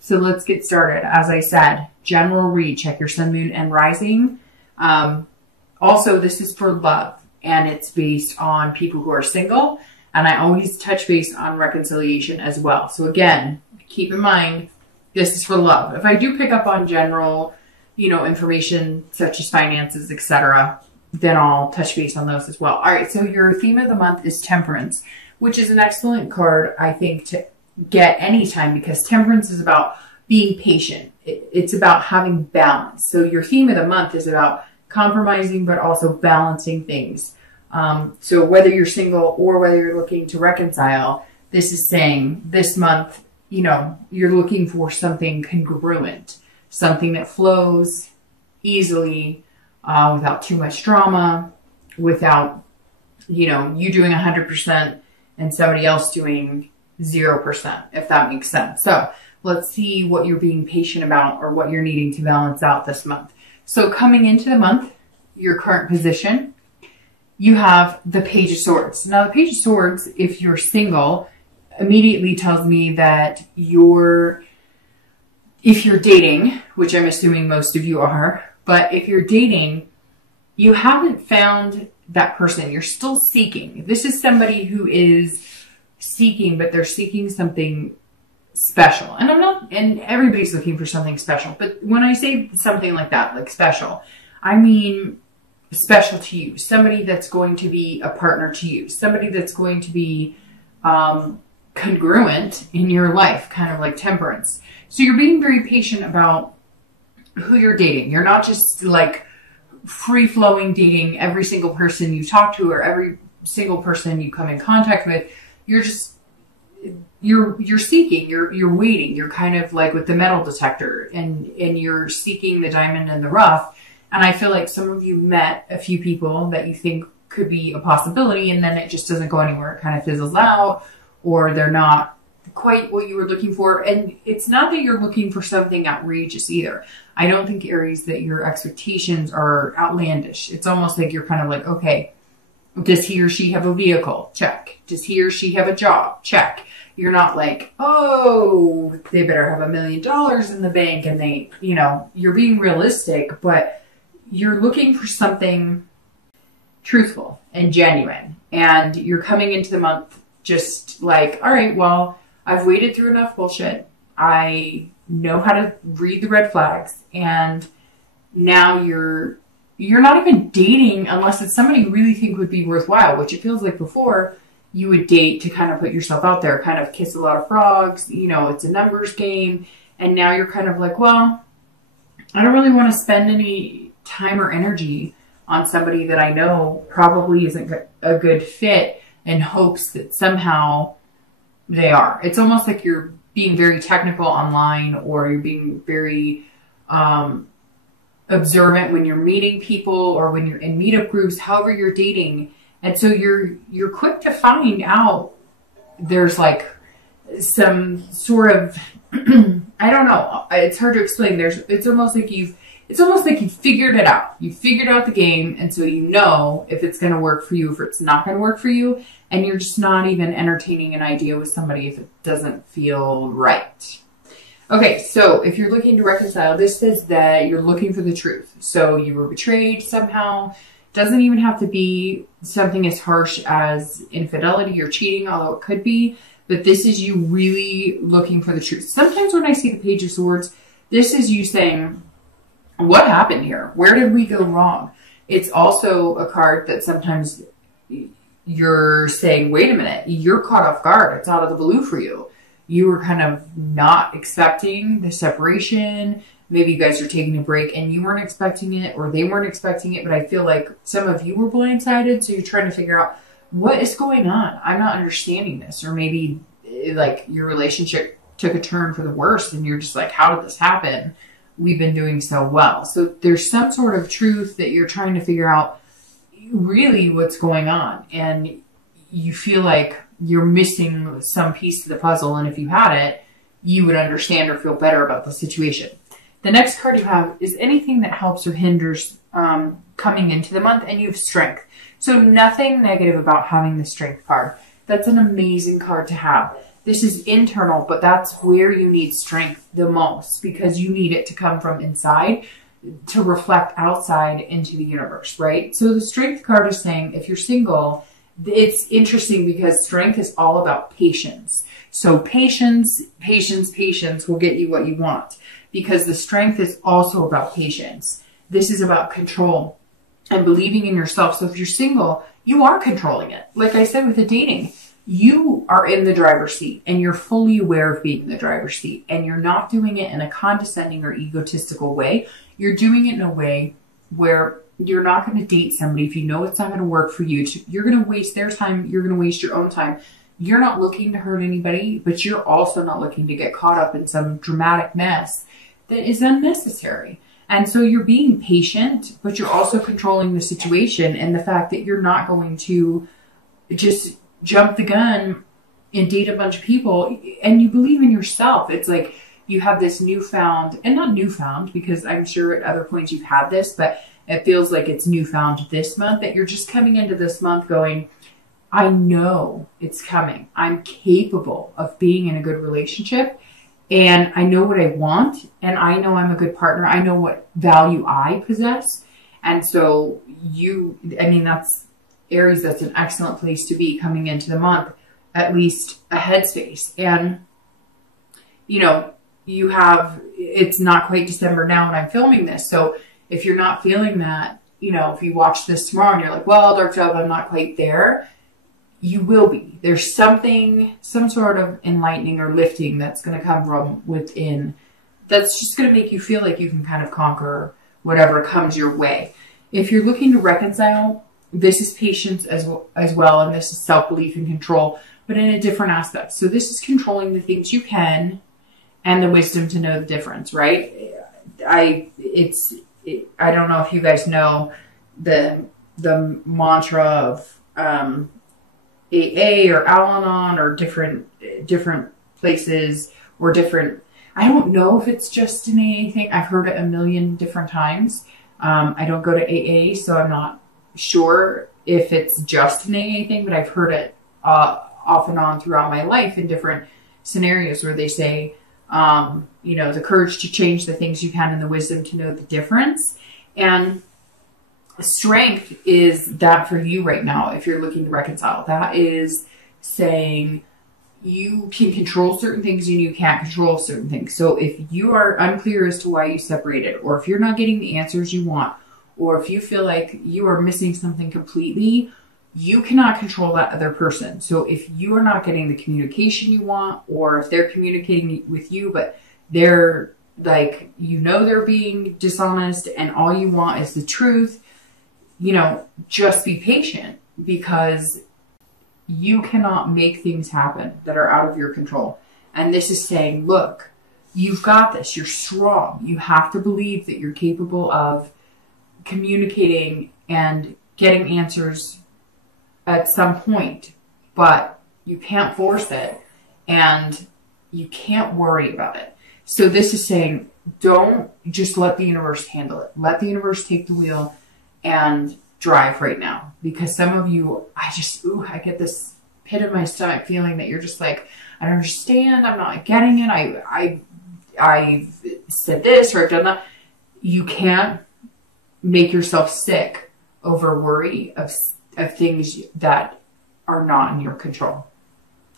So let's get started. As I said, general read, check your sun, moon, and rising. Also, this is for love, and it's based on people who are single. And I always touch base on reconciliation as well. So again, keep in mind, this is for love. If I do pick up on general, information such as finances, etc., then I'll touch base on those as well. All right, so your theme of the month is Temperance, which is an excellent card, I think, to get anytime, because Temperance is about being patient. It's about having balance. So your theme of the month is about compromising, but also balancing things. So whether you're single or whether you're looking to reconcile, this is saying this month, you're looking for something congruent, something that flows easily, without too much drama, without, you doing 100% and somebody else doing 0%, if that makes sense. So let's see what you're being patient about or what you're needing to balance out this month. So coming into the month, your current position, you have the Page of Swords. Now, the Page of Swords, if you're single, immediately tells me that if you're dating, which I'm assuming most of you are, but if you're dating, you haven't found that person. You're still seeking. This is somebody who is seeking, but they're seeking something special. And everybody's looking for something special. But when I say something like that, like special, I mean special to you. Somebody that's going to be a partner to you. Somebody that's going to be congruent in your life, kind of like Temperance. So you're being very patient about who you're dating. You're not just like free-flowing dating every single person you talk to or every single person you come in contact with. You're seeking, you're waiting. You're kind of like with the metal detector, and you're seeking the diamond in the rough. And I feel like some of you met a few people that you think could be a possibility, and then it just doesn't go anywhere. It kind of fizzles out, or they're not quite what you were looking for. And it's not that you're looking for something outrageous either. I don't think, Aries, that your expectations are outlandish. It's almost like you're kind of like, okay, does he or she have a vehicle? Check. Does he or she have a job? Check. You're not like, oh, they better have $1 million in the bank, and they, you're being realistic, but you're looking for something truthful and genuine. And you're coming into the month just like, all right, well, I've waded through enough bullshit. I know how to read the red flags. And now you're not even dating unless it's somebody you really think would be worthwhile, which it feels like before you would date to kind of put yourself out there, kind of kiss a lot of frogs. It's a numbers game. And now you're kind of like, well, I don't really want to spend any time or energy on somebody that I know probably isn't a good fit, in hopes that somehow they are. It's almost like you're being very technical online, or you're being very observant when you're meeting people or when you're in meetup groups, however you're dating. And so you're quick to find out there's like some sort of, I don't know, it's hard to explain. It's almost like you figured it out. You figured out the game, and so you know if it's going to work for you, if it's not going to work for you, and you're just not even entertaining an idea with somebody if it doesn't feel right. Okay, so if you're looking to reconcile, this says that you're looking for the truth. So you were betrayed somehow. Doesn't even have to be something as harsh as infidelity or cheating, although it could be. But this is you really looking for the truth. Sometimes when I see the Page of Swords, this is you saying, what happened here? Where did we go wrong? It's also a card that sometimes you're saying, wait a minute, you're caught off guard. It's out of the blue for you. You were kind of not expecting the separation. Maybe you guys are taking a break and you weren't expecting it, or they weren't expecting it. But I feel like some of you were blindsided. So you're trying to figure out what is going on. I'm not understanding this. Or maybe like your relationship took a turn for the worse and you're just like, how did this happen? We've been doing so well. So there's some sort of truth that you're trying to figure out really what's going on. And you feel like you're missing some piece of the puzzle. And if you had it, you would understand or feel better about the situation. The next card you have is anything that helps or hinders coming into the month, and you have Strength. So nothing negative about having the Strength card. That's an amazing card to have. This is internal, but that's where you need strength the most, because you need it to come from inside to reflect outside into the universe, right? So the strength card is saying, if you're single, it's interesting because strength is all about patience. So patience will get you what you want, because the strength is also about patience. This is about control and believing in yourself. So if you're single, you are controlling it. Like I said with the dating, you are in the driver's seat and you're fully aware of being in the driver's seat, and you're not doing it in a condescending or egotistical way. You're doing it in a way where you're not going to date somebody if you know it's not going to work for you. You're going to waste their time. You're going to waste your own time. You're not looking to hurt anybody, but you're also not looking to get caught up in some dramatic mess that is unnecessary. And so you're being patient, but you're also controlling the situation, and the fact that you're not going to just jump the gun and date a bunch of people, and you believe in yourself. It's like you have this newfound, and not newfound, because I'm sure at other points you've had this, but it feels like it's newfound this month, that you're just coming into this month going, I know it's coming. I'm capable of being in a good relationship, and I know what I want, and I know I'm a good partner. I know what value I possess. And so that's Aries. That's an excellent place to be coming into the month, at least a headspace. And, it's not quite December now when I'm filming this. So if you're not feeling that, if you watch this tomorrow and you're like, well, Dark Job, I'm not quite there, you will be. There's some sort of enlightening or lifting that's going to come from within, that's just going to make you feel like you can kind of conquer whatever comes your way. If you're looking to reconcile, this is patience as well, and this is self-belief and control, but in a different aspect. So this is controlling the things you can and the wisdom to know the difference, right? I don't know if you guys know the mantra of AA or Al-Anon, or different places, or different, I don't know if it's just an AA thing. I've heard it a million different times. I don't go to AA, so I'm not sure if it's just an AA thing, but I've heard it off and on throughout my life in different scenarios where they say, the courage to change the things you can and the wisdom to know the difference. And strength is that for you right now, if you're looking to reconcile. That is saying you can control certain things and you can't control certain things. So if you are unclear as to why you separated, or if you're not getting the answers you want, or if you feel like you are missing something completely, you cannot control that other person. So if you are not getting the communication you want, or if they're communicating with you, but they're like, they're being dishonest and all you want is the truth, just be patient, because you cannot make things happen that are out of your control. And this is saying, look, you've got this. You're strong. You have to believe that you're capable of communicating and getting answers at some point, but you can't force it and you can't worry about it. So this is saying, don't just let the universe handle it. Let the universe take the wheel and drive right now. Because some of you, I get this pit in my stomach feeling that you're just like, I don't understand. I'm not getting it. I said this or I've done that. You can't make yourself sick over worry of things that are not in your control.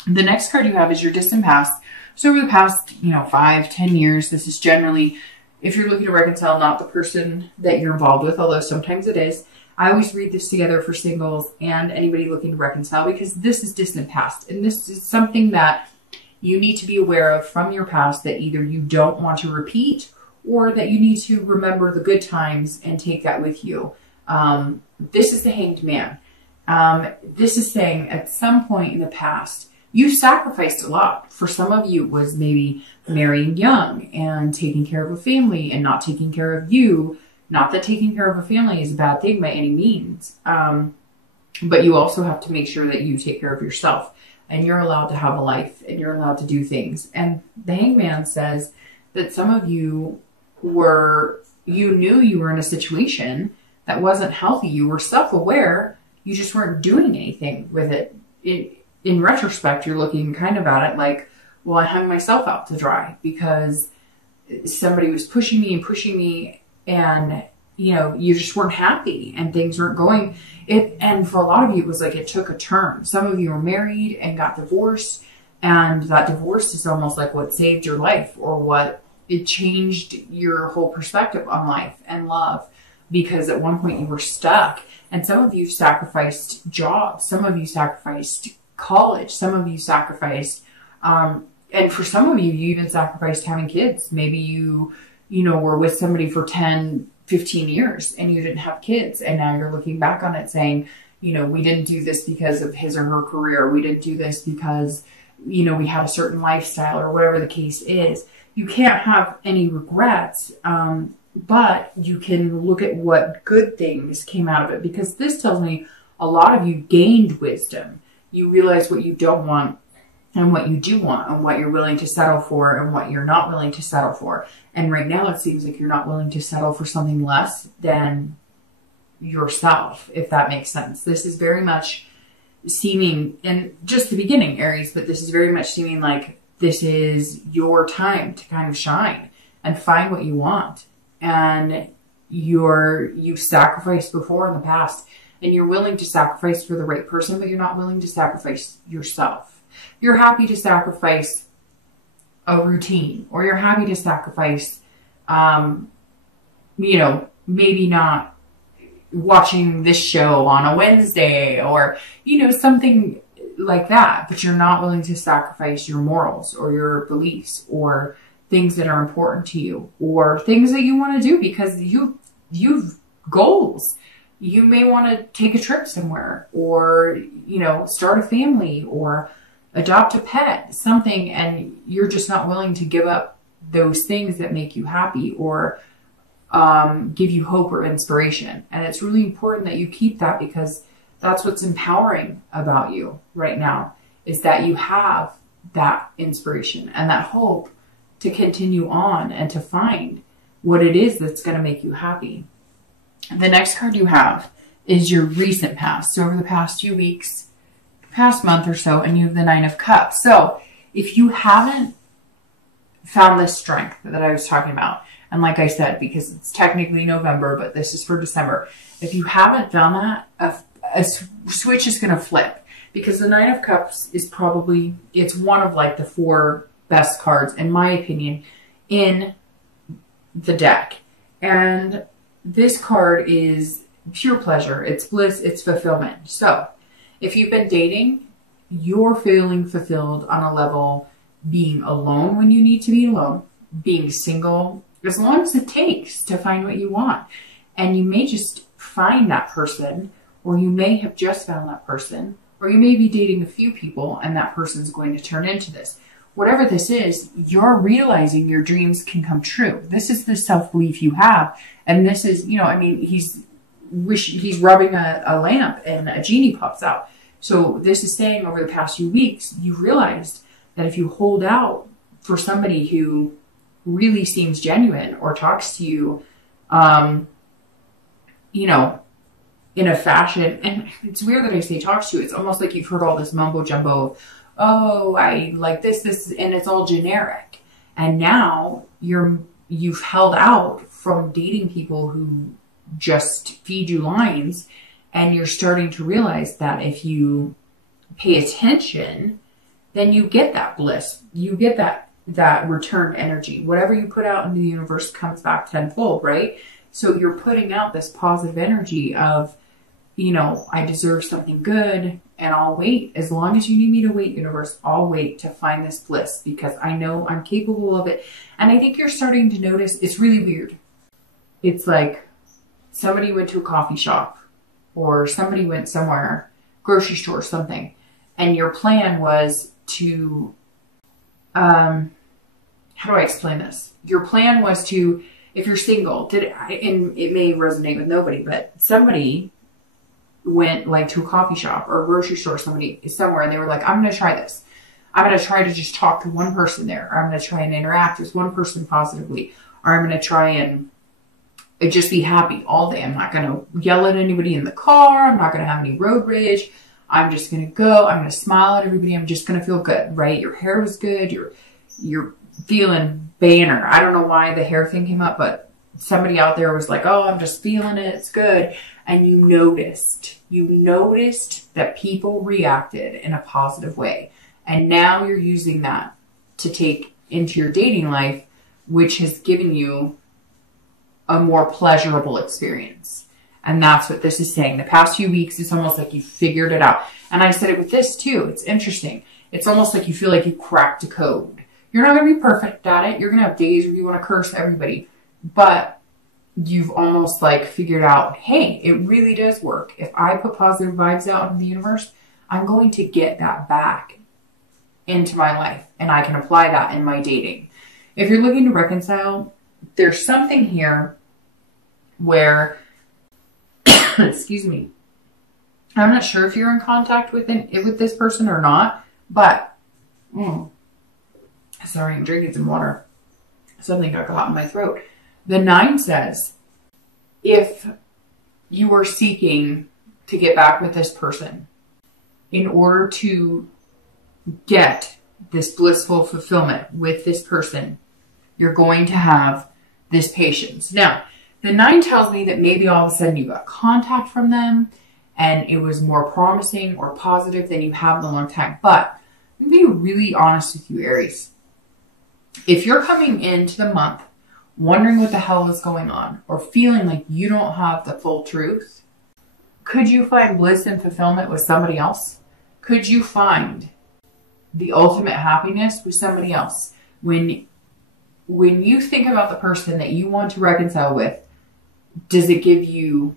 The next card you have is your distant past. So over the past, 5-10 years, this is generally, if you're looking to reconcile, not the person that you're involved with, although sometimes it is. I always read this together for singles and anybody looking to reconcile, because this is distant past. And this is something that you need to be aware of from your past that either you don't want to repeat, or that you need to remember the good times and take that with you. This is the Hanged Man. This is saying at some point in the past, you've sacrificed a lot. For some of you, it was maybe marrying young and taking care of a family and not taking care of you. Not that taking care of a family is a bad thing by any means. But you also have to make sure that you take care of yourself, and you're allowed to have a life and you're allowed to do things. And the Hangman says that some of you knew you were in a situation that wasn't healthy. You were self-aware. You just weren't doing anything with it. in retrospect, you're looking kind of at it like, well, I hung myself out to dry because somebody was pushing me and, you know, you just weren't happy and things weren't going. And for a lot of you, it was like it took a turn. Some of you were married and got divorced, and that divorce is almost like what saved your life, or what it changed your whole perspective on life and love, because at one point you were stuck. And some of you sacrificed jobs, some of you sacrificed college, some of you sacrificed, and for some of you, you even sacrificed having kids. Maybe you know, were with somebody for 10, 15 years and you didn't have kids. And now you're looking back on it saying, you know, we didn't do this because of his or her career. We didn't do this because, you know, we had a certain lifestyle, or whatever the case is. You can't have any regrets, but you can look at what good things came out of it, because this tells me a lot of you gained wisdom. You realize what you don't want and what you do want, and what you're willing to settle for and what you're not willing to settle for. And right now it seems like you're not willing to settle for something less than yourself, if that makes sense. This is very much seeming, and just the beginning, Aries, but this is very much seeming like this is your time to kind of shine and find what you want. And you've sacrificed before in the past, and you're willing to sacrifice for the right person, but you're not willing to sacrifice yourself. You're happy to sacrifice a routine, or you're happy to sacrifice, you know, maybe not watching this show on a Wednesday, or, you know, something like that, but you're not willing to sacrifice your morals or your beliefs or things that are important to you, or things that you want to do because you've goals. You may want to take a trip somewhere, or, you know, start a family, or adopt a pet, something, and you're just not willing to give up those things that make you happy, or give you hope or inspiration. And it's really important that you keep that, because that's what's empowering about you right now, is that you have that inspiration and that hope to continue on and to find what it is that's going to make you happy. The next card you have is your recent past. So over the past few weeks, past month or so, and you have the 9 of Cups. So if you haven't found this strength that I was talking about, and like I said, because it's technically November, but this is for December, if you haven't found that, a switch is going to flip, because the 9 of Cups is probably, it's one of like the 4 best cards, in my opinion, in the deck. And this card is pure pleasure. It's bliss. It's fulfillment. So if you've been dating, you're feeling fulfilled on a level, being alone when you need to be alone, being single, as long as it takes to find what you want. And you may just find that person, or you may have just found that person, or you may be dating a few people and that person's going to turn into this. Whatever this is, you're realizing your dreams can come true. This is the self-belief you have. And this is, you know, I mean, he's rubbing a lamp and a genie pops out. So this is saying over the past few weeks, you realized that if you hold out for somebody who really seems genuine or talks to you, you know, in a fashion, and it's weird that I say talks to you, it's almost like you've heard all this mumbo jumbo of, oh, I like this, and it's all generic. And now you've held out from dating people who just feed you lines, and you're starting to realize that if you pay attention, then you get that bliss. You get that return energy. Whatever you put out into the universe comes back tenfold, right? So you're putting out this positive energy of, you know, I deserve something good, and I'll wait. As long as you need me to wait, universe, I'll wait to find this bliss, because I know I'm capable of it. And I think you're starting to notice, it's really weird. It's like somebody went to a coffee shop, or somebody went somewhere, grocery store, something, and your plan was to, how do I explain this? Your plan was to, if you're single, and it may resonate with nobody, but somebody went like to a coffee shop or a grocery store, somewhere, and they were like, I'm going to try this. I'm going to try to just talk to one person there. Or I'm going to try and interact with one person positively. Or I'm going to try and just be happy all day. I'm not going to yell at anybody in the car. I'm not going to have any road rage. I'm just going to go. I'm going to smile at everybody. I'm just going to feel good, right? Your hair was good. You're feeling banner. I don't know why the hair thing came up, but somebody out there was like, oh, I'm just feeling it. It's good. And you noticed that people reacted in a positive way. And now you're using that to take into your dating life, which has given you a more pleasurable experience. And that's what this is saying. The past few weeks, it's almost like you figured it out. And I said it with this too. It's interesting. It's almost like you feel like you cracked a code. You're not going to be perfect at it. You're going to have days where you want to curse everybody. But you've almost like figured out, hey, it really does work. If I put positive vibes out into the universe, I'm going to get that back into my life. And I can apply that in my dating. If you're looking to reconcile, there's something here where, excuse me, I'm not sure if you're in contact with this person or not, but, sorry, I'm drinking some water. Something got caught in my throat. The 9 says, if you are seeking to get back with this person in order to get this blissful fulfillment with this person, you're going to have this patience. Now, the 9 tells me that maybe all of a sudden you got contact from them and it was more promising or positive than you have in a long time. But let me be really honest with you, Aries. If you're coming into the month wondering what the hell is going on or feeling like you don't have the full truth, could you find bliss and fulfillment with somebody else? Could you find the ultimate happiness with somebody else? When you think about the person that you want to reconcile with, does it give you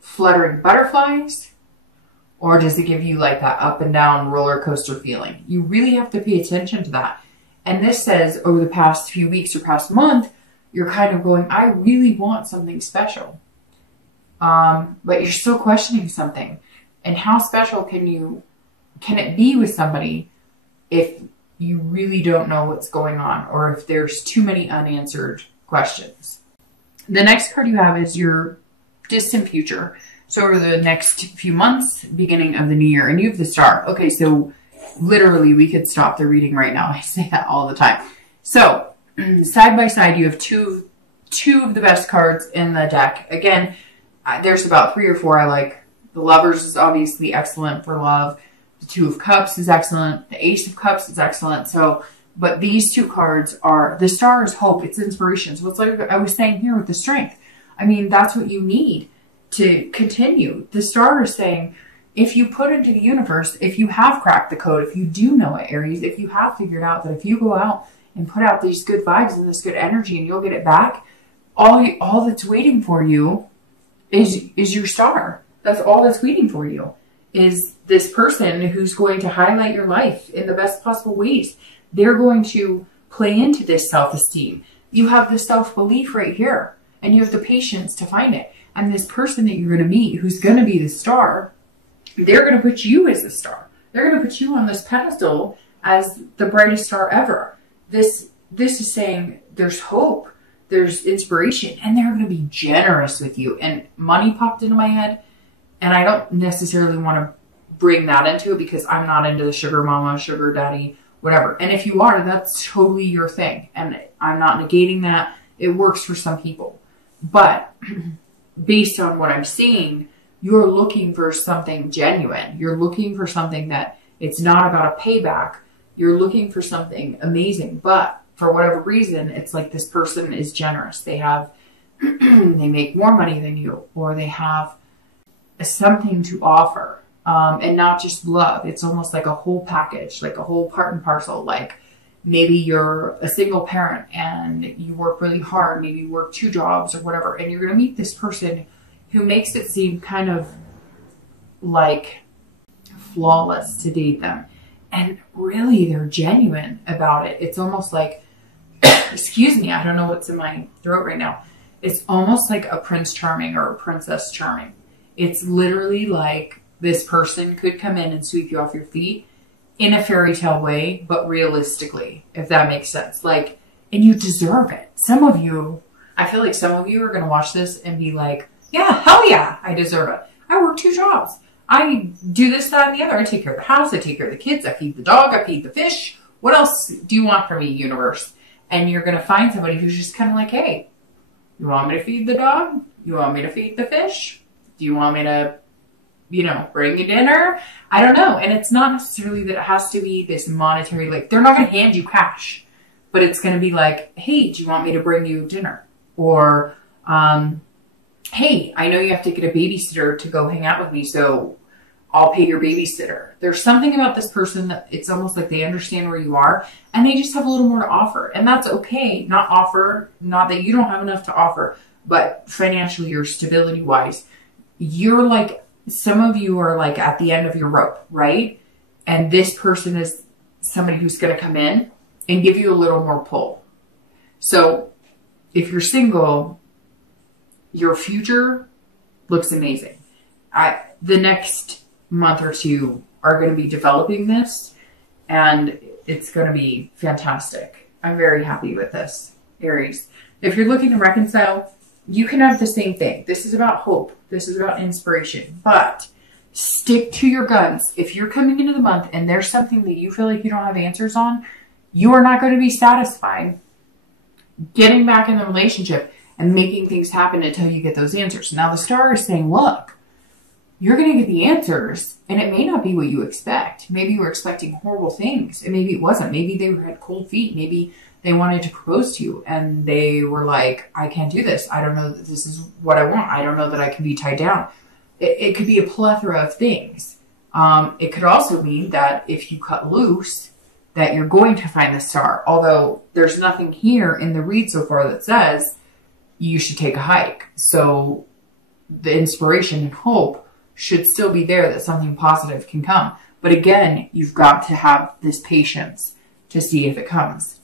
fluttering butterflies? Or does it give you like that up and down roller coaster feeling? You really have to pay attention to that. And this says over the past few weeks or past month, you're kind of going, I really want something special. But you're still questioning something. And how special can it be with somebody if you really don't know what's going on or if there's too many unanswered questions? The next card you have is your distant future. So over the next few months, beginning of the new year, and you have the Star. Okay, so literally we could stop the reading right now. I say that all the time. So side by side, you have two of the best cards in the deck. Again, there's about 3 or 4 I like. The Lovers is obviously excellent for love. The 2 of Cups is excellent. The Ace of Cups is excellent. So, but these 2 cards are, the Star is hope. It's inspiration. So it's like I was saying here with the Strength. I mean, that's what you need to continue. The Star is saying, if you put into the universe, if you have cracked the code, if you do know it, Aries, if you have figured out that if you go out and put out these good vibes and this good energy and you'll get it back, all that's waiting for you is your Star. That's all that's waiting for you, is this person who's going to highlight your life in the best possible ways. They're going to play into this self-esteem. You have the self-belief right here, and you have the patience to find it. And this person that you're going to meet, who's going to be the Star, they're going to put you as the Star. They're going to put you on this pedestal as the brightest star ever. This is saying there's hope, there's inspiration, and they're going to be generous with you. And money popped into my head, and I don't necessarily want to bring that into it because I'm not into the sugar mama, sugar daddy, whatever. And if you are, that's totally your thing. And I'm not negating that. It works for some people. But based on what I'm seeing, you're looking for something genuine. You're looking for something that it's not about a payback. You're looking for something amazing. But for whatever reason, it's like this person is generous. They have, they make more money than you, or they have something to offer. And not just love. It's almost like a whole package, like a whole part and parcel. Like maybe you're a single parent and you work really hard. Maybe you work 2 jobs or whatever. And you're going to meet this person who makes it seem kind of like flawless to date them. And really, they're genuine about it. It's almost like, excuse me, I don't know what's in my throat right now. It's almost like a Prince Charming or a Princess Charming. It's literally like this person could come in and sweep you off your feet in a fairy tale way, but realistically, if that makes sense. Like, and you deserve it. Some of you, I feel like some of you are going to watch this and be like, yeah, hell yeah, I deserve it. I work 2 jobs. I do this, that, and the other. I take care of the house. I take care of the kids. I feed the dog. I feed the fish. What else do you want from me, universe? And you're going to find somebody who's just kind of like, hey, you want me to feed the dog? You want me to feed the fish? Do you want me to, bring you dinner? I don't know. And it's not necessarily that it has to be this monetary, like, they're not going to hand you cash, but it's going to be like, hey, do you want me to bring you dinner? Or, hey, I know you have to get a babysitter to go hang out with me, so I'll pay your babysitter. There's something about this person that it's almost like they understand where you are and they just have a little more to offer. And that's okay. Not that you don't have enough to offer, but financially or stability wise, you're like, some of you are like at the end of your rope, right? And this person is somebody who's going to come in and give you a little more pull. So if you're single, your future looks amazing. The next month or two are going to be developing this, and it's going to be fantastic. I'm very happy with this, Aries. If you're looking to reconcile, you can have the same thing. This is about hope. This is about inspiration. But stick to your guns. If you're coming into the month and there's something that you feel like you don't have answers on, you are not going to be satisfied getting back in the relationship and making things happen until you get those answers. Now the star is saying, look, you're going to get the answers and it may not be what you expect. Maybe you were expecting horrible things and maybe it wasn't. Maybe they had cold feet. Maybe they wanted to propose to you and they were like, I can't do this. I don't know that this is what I want. I don't know that I can be tied down. It could be a plethora of things. It could also mean that if you cut loose, that you're going to find the star. Although there's nothing here in the read so far that says you should take a hike. So the inspiration and hope should still be there that something positive can come. But again, you've got to have this patience to see if it comes.